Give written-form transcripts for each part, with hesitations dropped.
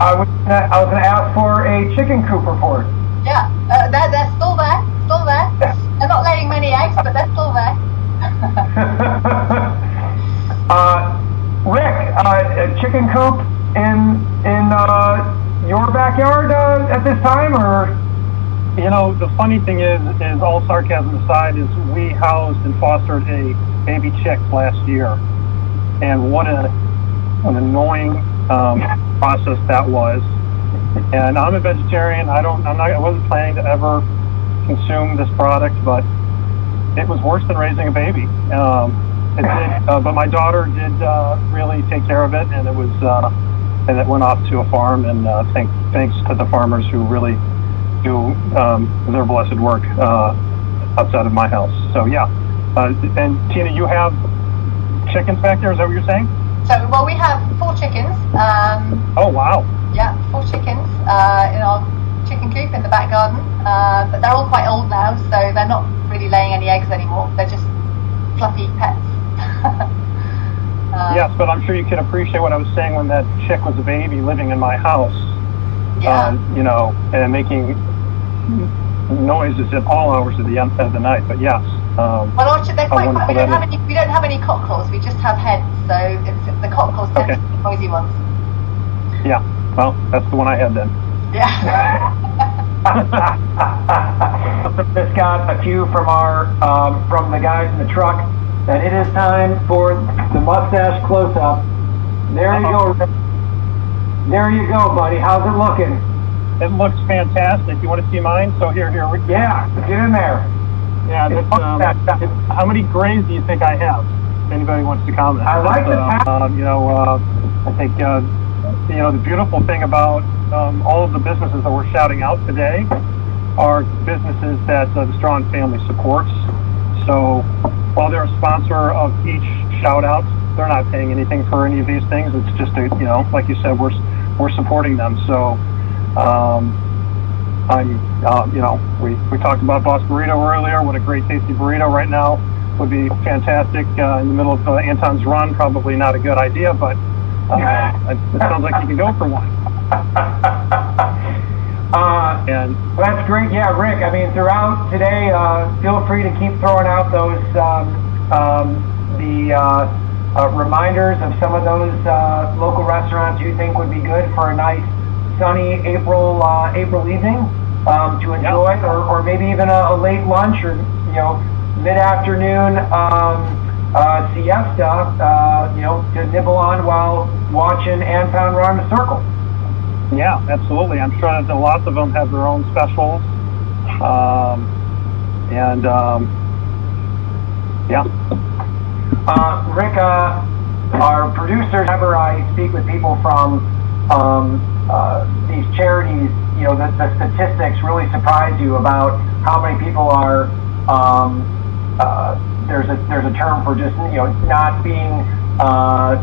I was gonna ask for a chicken coop report. Yeah, they're still there, still there. They're not laying many eggs, but they're still there. Rick, a chicken coop in your backyard at this time, or? You know, the funny thing is all sarcasm aside, is we housed and fostered a baby chick last year, and what an annoying process that was. And I'm a vegetarian. I wasn't planning to ever consume this product, but it was worse than raising a baby. It did, but my daughter did really take care of it, and it was and it went off to a farm. And thanks to the farmers who really do their blessed work outside of my house. So yeah, and Tina, you have chickens back there? Is that what you're saying? So, well, we have 4 chickens. Oh wow! Yeah, 4 chickens in our chicken coop in the back garden. But they're all quite old now, so they're not really laying any eggs anymore. They're just fluffy pets. Yes, but I'm sure you can appreciate what I was saying when that chick was a baby living in my house. Yeah. You know, and making noises at all hours of the night. But yes. Well, they're quite. We don't have any cock claws. We just have hens. So the cock claws tend to be the noisy ones. Yeah. Well, that's the one I had then. Yeah. Just got a cue from from the guys in the truck that it is time for the mustache close-up. There you go, Rick. There you go, buddy. How's it looking? It looks fantastic. You want to see mine? So here. Yeah, get in there. Yeah. How many grays do you think I have? If anybody wants to comment. I like the you know, I think you know, the beautiful thing about all of the businesses that we're shouting out today are businesses that the Straughan family supports. So while they're a sponsor of each shout out, they're not paying anything for any of these things. It's just you know, like you said, we're supporting them. So you know, we talked about Boss Burrito earlier. What a great tasty burrito right now would be fantastic in the middle of Anton's run. Probably not a good idea, but it sounds like you can go for one. And that's great. Yeah, Rick, I mean, throughout today, feel free to keep throwing out those reminders of some of those local restaurants you think would be good for a nice sunny April evening to enjoy, or maybe even a late lunch, or you know, mid-afternoon siesta, you know, to nibble on while watching Anton run a circle. Yeah, absolutely. I'm sure that lots of them have their own specials. Yeah. Rick, our producer, whenever I speak with people from these charities, you know, the statistics really surprise you about how many people are, there's a term for just, you know, not being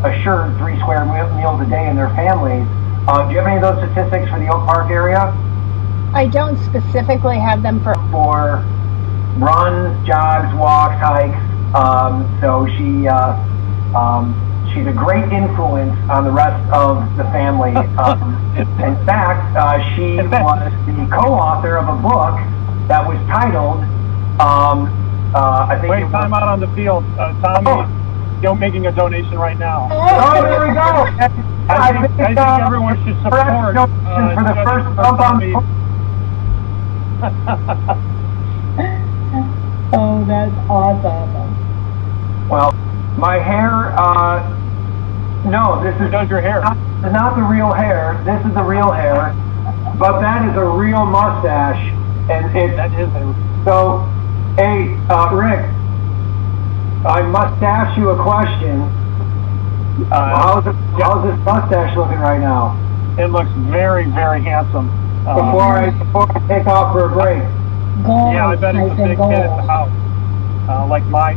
assured 3 square meals a day in their families. Do you have any of those statistics for the Oak Park area? I don't specifically have them for runs, jogs, walks, hikes. So she's a great influence on the rest of the family. In fact, she was the co-author of a book that was titled, I think. Wait, time out on the field. Tommy, you're making a donation right now. Oh, there we go. I think everyone should support for the first bump on the. Oh, that's awesome. Well, my hair, no, this is does your hair? Not the real hair. This is the real hair, but that is a real mustache, and that is so. Hey, Rick, I must ask you a question. How's this mustache looking right now? It looks very, very handsome. Before I take off for a break. Yeah, I bet it's a big hit at the house. Like my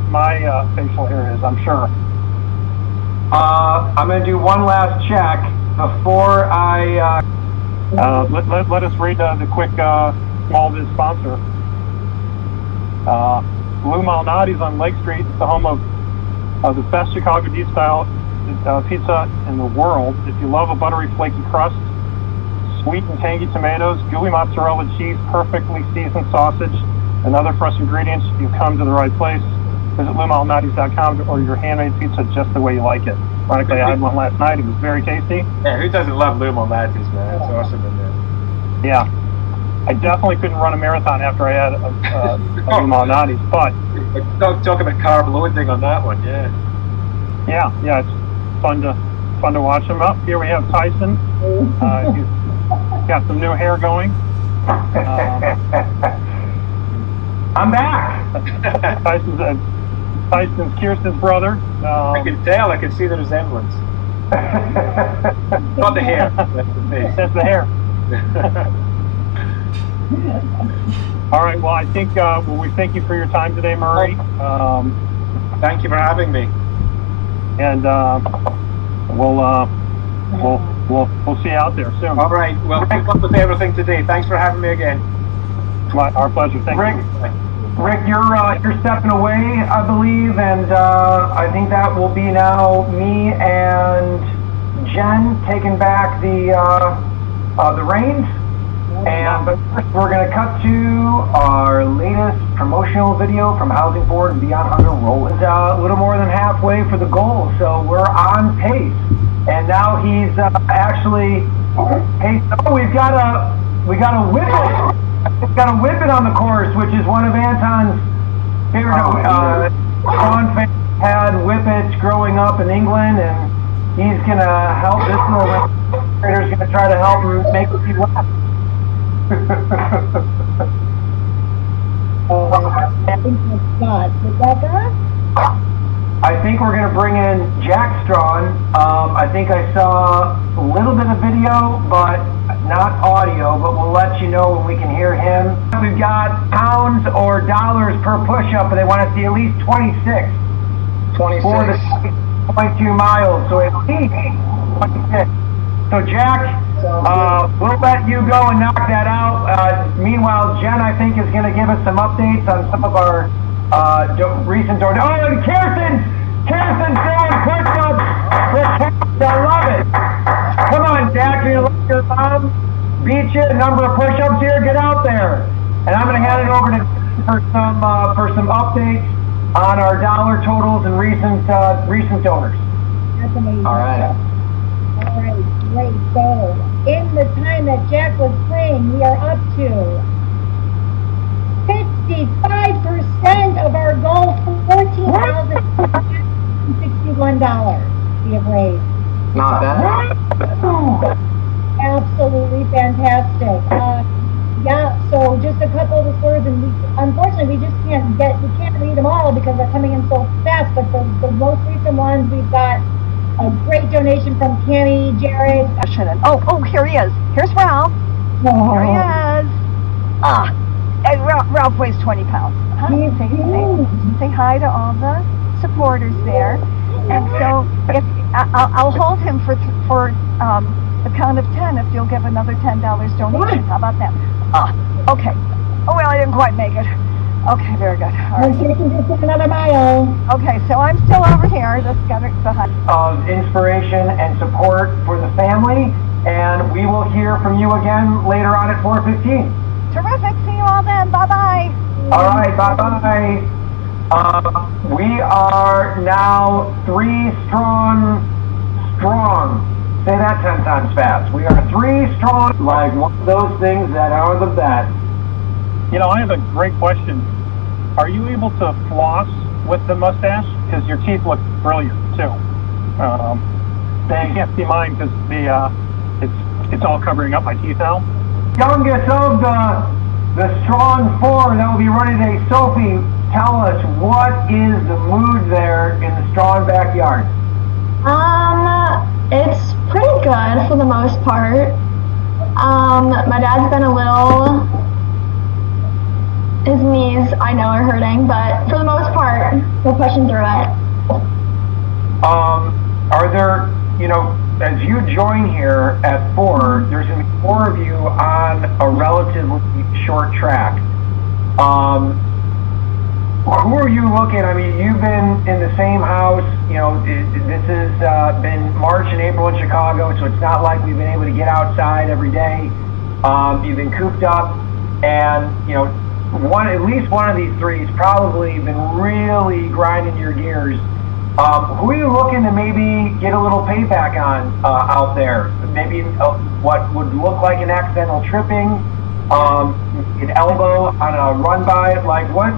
facial hair is, I'm sure. I'm going to do one last check before I... Let us read the quick small biz sponsor. Blue Malnati's on Lake Street. It's the home of the best Chicago deep style pizza in the world. If you love a buttery, flaky crust, sweet and tangy tomatoes, gooey mozzarella cheese, perfectly seasoned sausage, and other fresh ingredients, you've come to the right place. Visit LouMalnati's.com to order your handmade pizza just the way you like it. Ironically, I had one last night. It was very tasty. Yeah, who doesn't love Lou Malnati's, man? It's awesome in there. Yeah. I definitely couldn't run a marathon after I had a Lou Malnati's, but... Talk about carb loading on that one, yeah. Yeah, it's fun to watch him. Up here we have Tyson. He's got some new hair going. I'm back. Tyson's Kirsten's brother. I can tell. I can see the resemblance. Not the hair. That's the face. That's the hair. All right. Well, I think we thank you for your time today, Murray. Thank you for having me. And we'll see you out there soon. All right. Well, good luck with everything today. Thanks for having me again. Our pleasure. Thank you. Rick, you're stepping away, I believe, and I think that will be now me and Jen taking back the reins. But first, we're going to cut to our latest promotional video from Housing Board and Beyond Hunger Rolling. A little more than halfway for the goal, so we're on pace. And now he's actually. Hey, so we've got a whippet. We've got a whippet on the course, which is one of Anton's favorite. Straughan fans had whippets growing up in England, and he's gonna help. This little illustrator's gonna try to help him make a few laps. Rebecca? I think we're going to bring in Jack Straughan. I think I saw a little bit of video, but not audio, but we'll let you know when we can hear him. We've got pounds or dollars per push-up, and they want to see at least 26. 26. For the 0.2 miles, so at least 26. So Jack, we'll let you go and knock that out. Meanwhile, Jen, I think, is going to give us some updates on some of our recent donations. Oh, and Kirsten's doing push-ups for cats. I love it. Come on, Jack, you're going to let your mom beat you a number of push-ups here. Get out there. And I'm going to hand it over to for some updates on our dollar totals and recent donors. That's amazing. All right. All right, great. So, in the time that Jack was playing, we are up to 55% of our goal, $14,061 we have raised. Not bad. Absolutely fantastic. So just a couple of the scores, and unfortunately we can't read them all because they're coming in so fast, but the most recent ones, we've got a great donation from Kenny, Jared. Oh, here he is. Here's Ralph. Oh. Here he is. And Ralph weighs 20 pounds. Say hi to all the supporters there. And so if I'll hold him for the count of 10 if you'll give another $10 donation. How about that? Okay. Oh, well, I didn't quite make it. Okay, very good. All right. Just another mile. Okay, so I'm still over here. Just got it behind. Of inspiration and support for the family, and we will hear from you again later on at 4:15. Terrific. See you all then. Bye-bye. All right, bye-bye. We are now 3 strong. Say that 10 times fast. We are 3 strong, like one of those things that are the best. You know, I have a great question. Are you able to floss with the mustache? Because your teeth look brilliant too. They can't see mine because it's all covering up my teeth now. Youngest of the Straughan 4 that will be running today, Sophie, tell us what is the mood there in the Straughan backyard? It's pretty good for the most part. My dad's been a little. His knees, I know, are hurting, but for the most part, we're pushing through it. Are there, as you join here at 4, there's going to be 4 of you on a relatively short track. who are you looking? I mean, you've been in the same house. You know, this has been March and April in Chicago, so it's not like we've been able to get outside every day. You've been cooped up, and you know, at least one of these three has probably been really grinding your gears. Who are you looking to maybe get a little payback on out there? Maybe what would look like an accidental tripping, an elbow on a run by. Like what?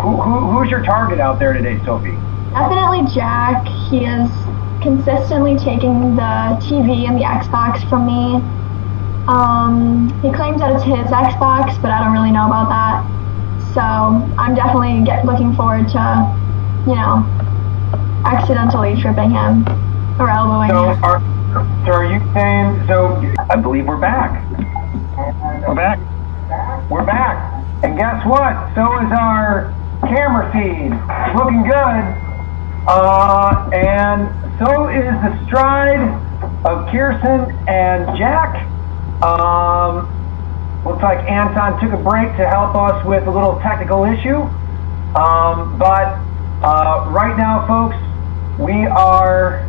Who's your target out there today, Sophie? Definitely Jack. He is consistently taking the TV and the Xbox from me. He claims that it's his Xbox, but I don't really know about that. So I'm definitely looking forward to, you know, accidentally tripping him or elbowing him. So are you saying, so I believe we're back. We're back. We're back. And guess what? So is our camera feed. Looking good. And so is the stride of Kirsten and Jack. Looks like Anton took a break to help us with a little technical issue. But right now, folks, we are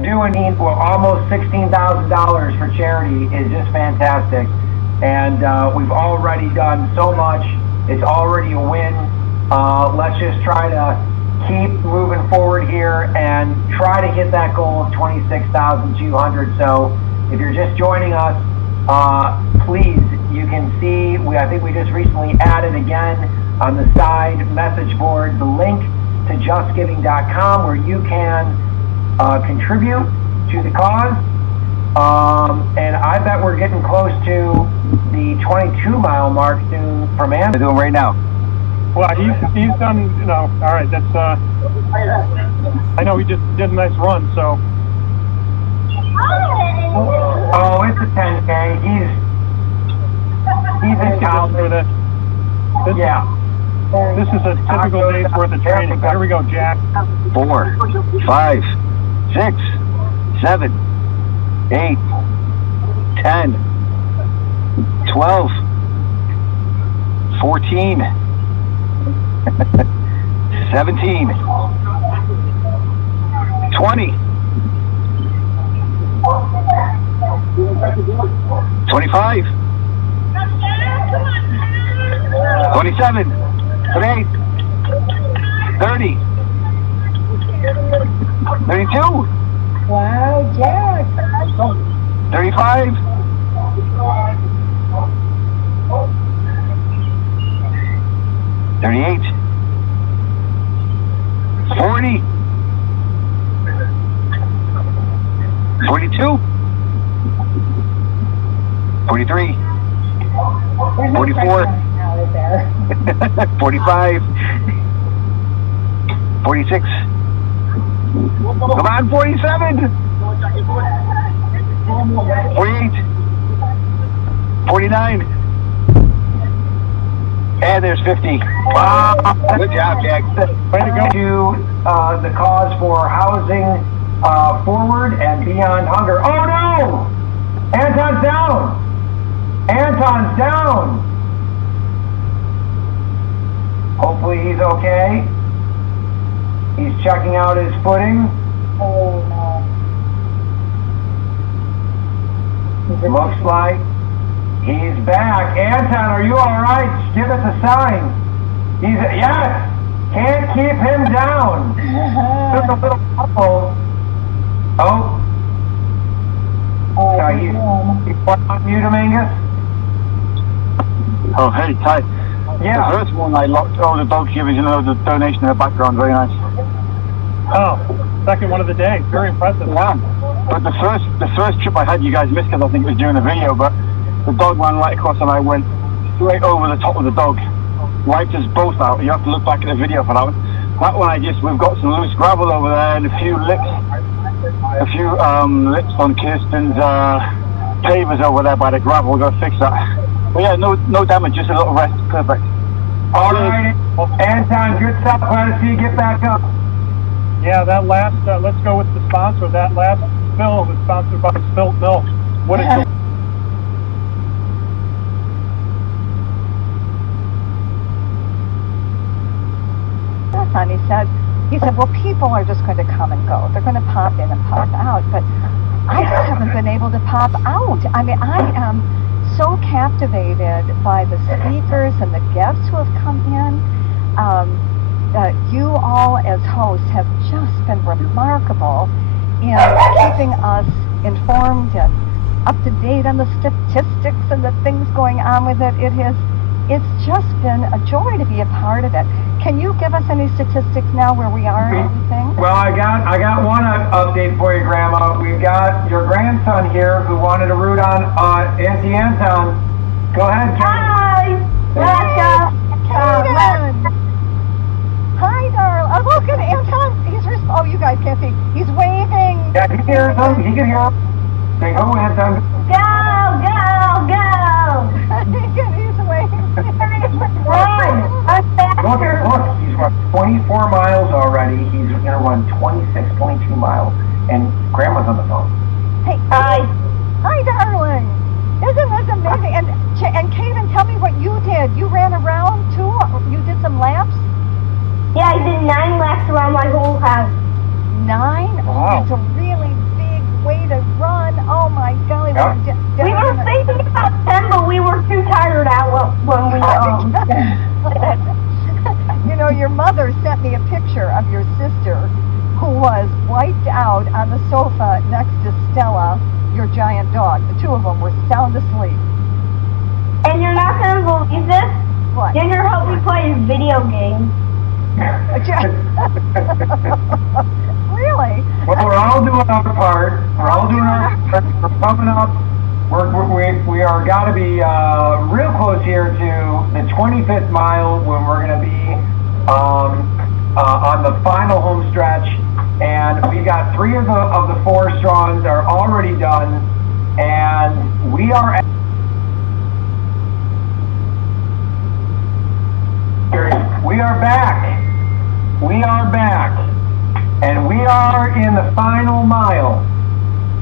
doing almost $16,000 for charity. Is just fantastic. And we've already done so much. It's already a win. Let's just try to keep moving forward here and try to hit that goal of 26,200. So if you're just joining us, please, you can see, I think we just recently added again on the side message board the link to justgiving.com where you can contribute to the cause. And I bet we're getting close to the 22-mile mark soon from Anton. We're doing right now. Well, he's done, you know, all right, that's, I know he just did a nice run, so. Oh, it's a 10K. He's in town. Yeah. This is a typical day's worth of training. Here we go, Jack. 4, 5, 6, 7, 8, 10, 12, 14, 17, 20, 25, 27, 28, 30, 32, Wow, Jack. 35, 38, 40, 42, 43, 44, 45, 46, come on, 47, 48, 49, and there's 50. Wow, good job, Jack. Way to go. To the cause for housing forward and beyond hunger. Oh no! Anton's down! Anton's down! Hopefully he's okay. He's checking out his footing. Oh no. Looks like he's back. Anton, are you all right? Give us a sign. Yes! Can't keep him down. Just a little couple. Oh. He's on mute, Angus? Oh, hey, Ty. Yeah. The first one I locked all the dog givers, you know, the donation in the background, very nice. Oh, second one of the day. Very impressive. Yeah. But the first trip I had, you guys missed because I think it was during the video, but the dog ran right across and I went straight over the top of the dog. Wiped us both out. You have to look back at the video for that one. That one we've got some loose gravel over there and a few lips on Kirsten's pavers over there by the gravel. We've got to fix that. But yeah, no damage, just a little rest. Perfect. All right, Anton, good stuff. Glad to see you get back up. Yeah, that last, let's go with the sponsor. That last spill was sponsored by Spilt Milk. What a son, he said, well, people are just going to come and go. They're going to pop in and pop out. But I just haven't been able to pop out. I mean, I am so captivated by the speakers and the guests who have come in. You all as hosts have just been remarkable in keeping us informed and up to date on the statistics and the things going on with it. It's just been a joy to be a part of it. Can you give us any statistics now where we are and everything? Well, I got one update for you, Grandma. We've got your grandson here who wanted to root on Auntie Anton. Go ahead, Hi! Hi, darling. Oh, look at Anton. Oh, you guys can't see. He's waving. Yeah, he hears him. He can hear him. Say, go, Anton. Go! He's waving. Look, he's run 24 miles already. He's going to run 26.2 miles. And Grandma's on the phone. Hey, hi, darling. Isn't this amazing? And Kaden, tell me what you did. You ran around too? You did some laps? Yeah, I did 9 laps around my whole house. 9? Wow. It's a really big way to run. Oh my golly. Yep. We were thinking about 10, but we were too tired out when we You know, your mother sent me a picture of your sister who was wiped out on the sofa next to Stella, your giant dog. The two of them were sound asleep. And you're not going to believe this? What? Ginger helped me play his video game. Really? Well, we're all doing our part. We're all doing our part. We're pumping up. We are got to be real close here to the 25th mile when we're going to be on the final home stretch. And we got 3 of the 4 Straughans are already done, and we are. We are back. We are back. And we are in the final mile.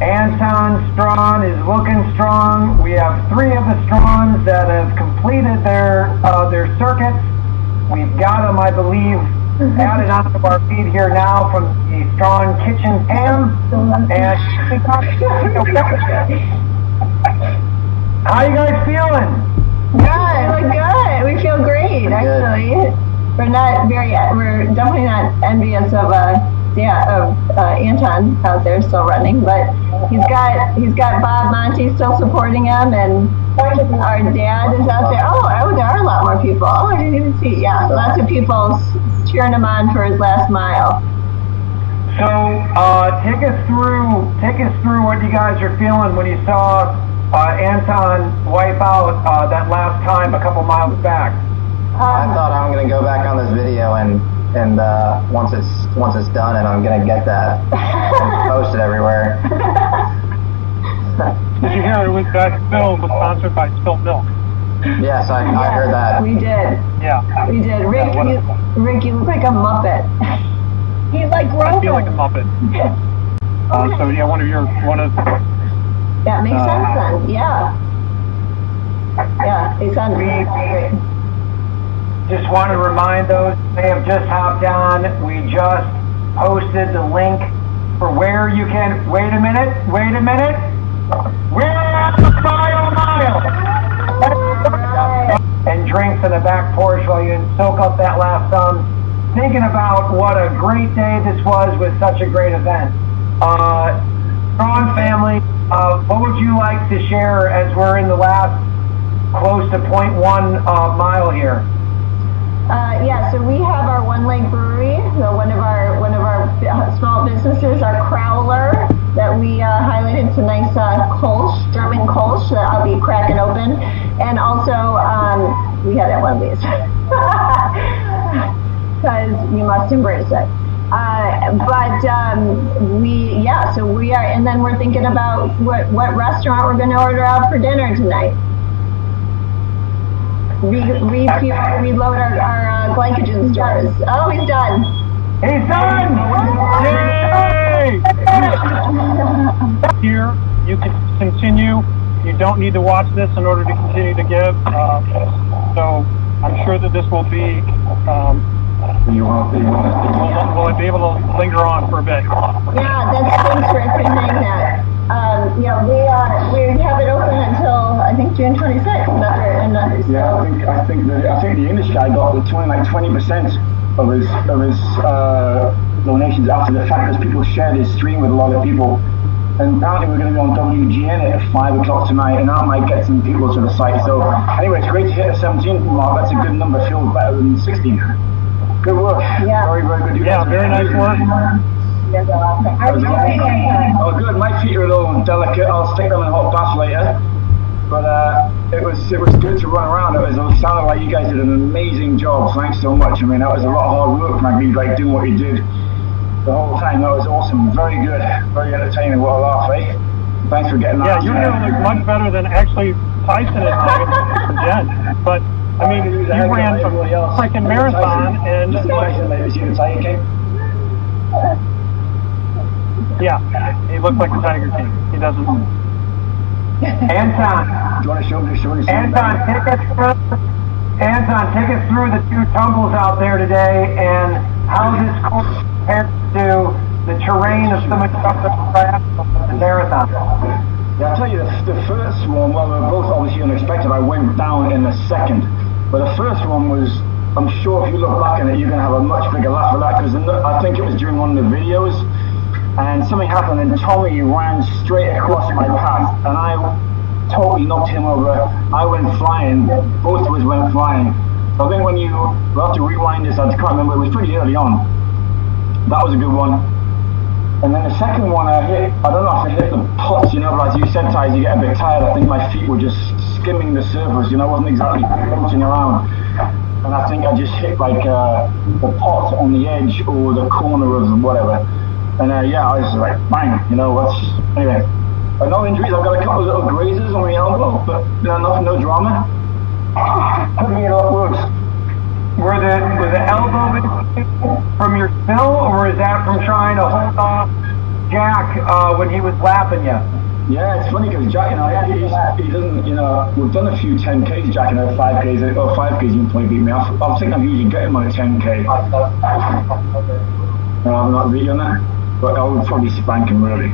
Anton Straughan is looking strong. We have 3 of the Straughans that have completed their circuits. We've got them, I believe, added onto our feed here now from the Straughan Kitchen Cam. And how you guys feeling? Good. We feel great, actually. We're definitely not envious of Anton out there still running, but he's got Bob Monty still supporting him, and our dad is out there. Oh, there are a lot more people. Oh, I didn't even see. Yeah, lots of people cheering him on for his last mile. So, take us through what you guys are feeling when you saw Anton wipe out that last time a couple miles back. I thought I'm gonna go back on this video and once it's done, and I'm gonna get that and post it everywhere. Did you hear it was that film was sponsored by Spilt Milk? Yes, I heard that. We did. Yeah. We did. Rick, you look like a Muppet. He's like I Grover. feel like a Muppet. So yeah, one of. That makes sense then. Yeah. Yeah, it's on. Great. Just want to remind those who may have just hopped on, we just posted the link for where you can. Wait a minute. We're at the final mile. And drinks in the back porch while you soak up that last sun. Thinking about what a great day this was with such a great event. Straughan family, what would you like to share as we're in the last close to 0.1 mile here? Yeah, so we have our One Leg Brewery, so one of our small businesses, our Crowler, that we highlighted. It's a nice Kolsch, German Kolsch that I'll be cracking open, and also we had one of these because you must embrace it. So we are, and then we're thinking about what restaurant we're going to order out for dinner tonight. Reload our glycogen stores. Oh, he's done. He's done! Yay! Here, you can continue. You don't need to watch this in order to continue to give. So I'm sure that this will be You want Will it be able to linger on for a bit? Yeah, thanks for saying that. We have it open until I think June 26th. Yeah, I think the English guy got 20% of his donations after the fact, because people shared his stream with a lot of people. And apparently we're going to be on WGN at 5 o'clock tonight, and that might get some people to the site. So anyway, it's great to hit a 17 mark. That's a good number. Feels better than 16. Good work. Yeah. Very, very good. Yeah, very nice work. Oh, good. My feet are a little delicate. I'll stick them in a hot bath later. But it was good to run around. It sounded like you guys did an amazing job. Thanks so much. I mean, that was a lot of hard work, frankly, like doing what you did the whole time. That was awesome. Very good. Very entertaining. What a laugh, eh? Thanks for getting that. Yeah, you're doing it much better than actually Tyson is doing for Jen. But I mean, you ran a freaking marathon, and yeah, he looks like the Tiger King. He doesn't. Anton. Do you want to show me Anton, take us through the 2 tumbles out there today, and how this course compares to the terrain of some of the other tracks of the marathon. Yeah, I'll tell you, the first one, well, they were both obviously unexpected. I went down in the second. But the first one was, I'm sure if you look back on it, you're going to have a much bigger laugh at that, because I think it was during one of the videos, and something happened, and Tommy ran straight across my path, and I totally knocked him over. I went flying. Both of us went flying. So I think we'll have to rewind this. I can't remember. It was pretty early on. That was a good one. And then the second one I don't know if I hit the pots, but as you said, Ty, you get a bit tired. I think my feet were just skimming the surface, I wasn't exactly floating around. And I think I just hit like the pot on the edge or the corner of whatever. And I was like, bang, anyway. No injuries. I've got a couple of little grazes on my elbow, but nothing, no drama. Couldn't get a lot worse. Was the elbow from your spill, or is that from trying to hold off Jack when he was lapping you? Yeah, it's funny because Jack, he doesn't, we've done a few 10Ks, Jack, 5Ks, or 5Ks, you can probably beat me. I think I'm usually getting on a 10K. No, I'm not really on that, but I would probably spank him, really.